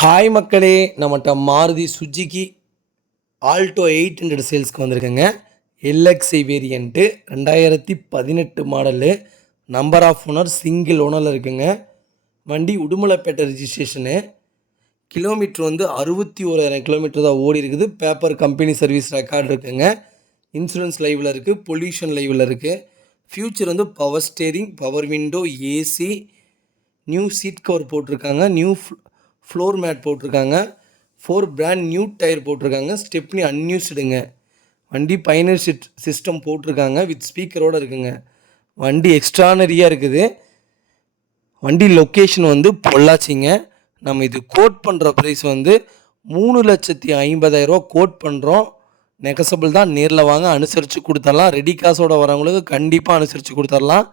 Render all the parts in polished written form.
Hi மக்களே, நம்மகிட்ட Maruti Suzuki Alto 800 சேல்ஸ்க்கு வந்திருக்குங்க. LXI variant 2018 model. Number of owner single ஓனரில் இருக்குங்க. வண்டி உடுமலைப்பேட்டை ரிஜிஸ்ட்ரேஷனு. கிலோமீட்டர் 61,000 கிலோமீட்டர் தான் ஓடி இருக்குது. பேப்பர் கம்பெனி சர்வீஸ் ரெக்கார்டு இருக்குங்க. இன்சூரன்ஸ் லைவில் இருக்குது, பொல்யூஷன் லைவில் இருக்குது. Future power steering, power window, AC, new seat cover போட்டிருக்காங்க, நியூ ஃப்ளோர் மேட் போட்டிருக்காங்க, 4 பிராண்ட் நியூ டயர் போட்டிருக்காங்க, ஸ்டெப்னி அன்யூஸ்டுங்க. வண்டி பைனர் சிஸ்டம் போட்டிருக்காங்க, வித் ஸ்பீக்கரோடு இருக்குங்க. வண்டி எக்ஸ்ட்ரானரியாக இருக்குது. வண்டி லொக்கேஷன் பொள்ளாச்சிங்க. நம்ம இது கோட் பண்ணுற ப்ரைஸ் 3,50,000 கோட் பண்ணுறோம். நெகசபிள் தான். நேரில் வாங்க, அனுசரித்து கொடுத்துடலாம். ரெடி காசோட வரவங்களுக்கு கண்டிப்பாக அனுசரித்து கொடுத்துடலாம்.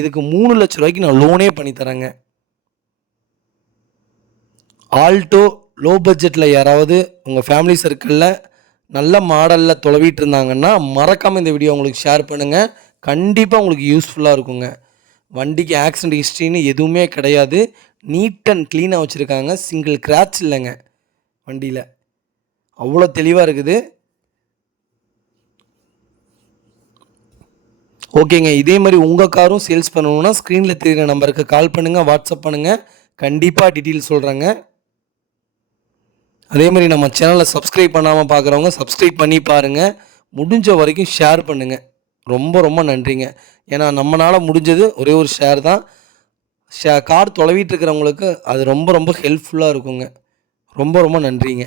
இதுக்கு 3 லட்ச ரூபாய்க்கு நான் லோனே பண்ணித்தரேங்க. ஆல்டோ லோ பட்ஜெட்டில் யாராவது உங்கள் ஃபேமிலி சர்க்கிளில் நல்ல மாடலில் தொலைவிட்டு இருந்தாங்கன்னா மறக்காமல் இந்த வீடியோ உங்களுக்கு ஷேர் பண்ணுங்கள். கண்டிப்பாக உங்களுக்கு யூஸ்ஃபுல்லாக இருக்குங்க. வண்டிக்கு ஆக்சிடென்ட் ஹிஸ்ட்ரின்னு எதுவுமே கிடையாது. நீட் அண்ட் க்ளீனாக வச்சுருக்காங்க. சிங்கிள் கிராட்ச் இல்லைங்க வண்டியில். அவ்வளோ தெளிவாக இருக்குது. ஓகேங்க, இதே மாதிரி உங்கள் காரும் சேல்ஸ் பண்ணணுன்னா ஸ்க்ரீனில் தெரிகிற நம்பருக்கு கால் பண்ணுங்கள், வாட்ஸ்அப் பண்ணுங்கள். கண்டிப்பாக டீட்டெயில் சொல்கிறேங்க. அதே மாதிரி நம்ம சேனலை சப்ஸ்கிரைப் பண்ணாமல் பார்க்குறவங்க சப்ஸ்கிரைப் பண்ணி பாருங்கள். முடிஞ்ச வரைக்கும் ஷேர் பண்ணுங்கள். ரொம்ப ரொம்ப நன்றிங்க. ஏன்னா நம்மளால் முடிஞ்சது ஒரே ஒரு ஷேர் தான். கார் தொலைவிட்டு இருக்கிறவங்களுக்கு அது ரொம்ப ரொம்ப ஹெல்ப்ஃபுல்லாக இருக்குங்க. ரொம்ப ரொம்ப நன்றிங்க.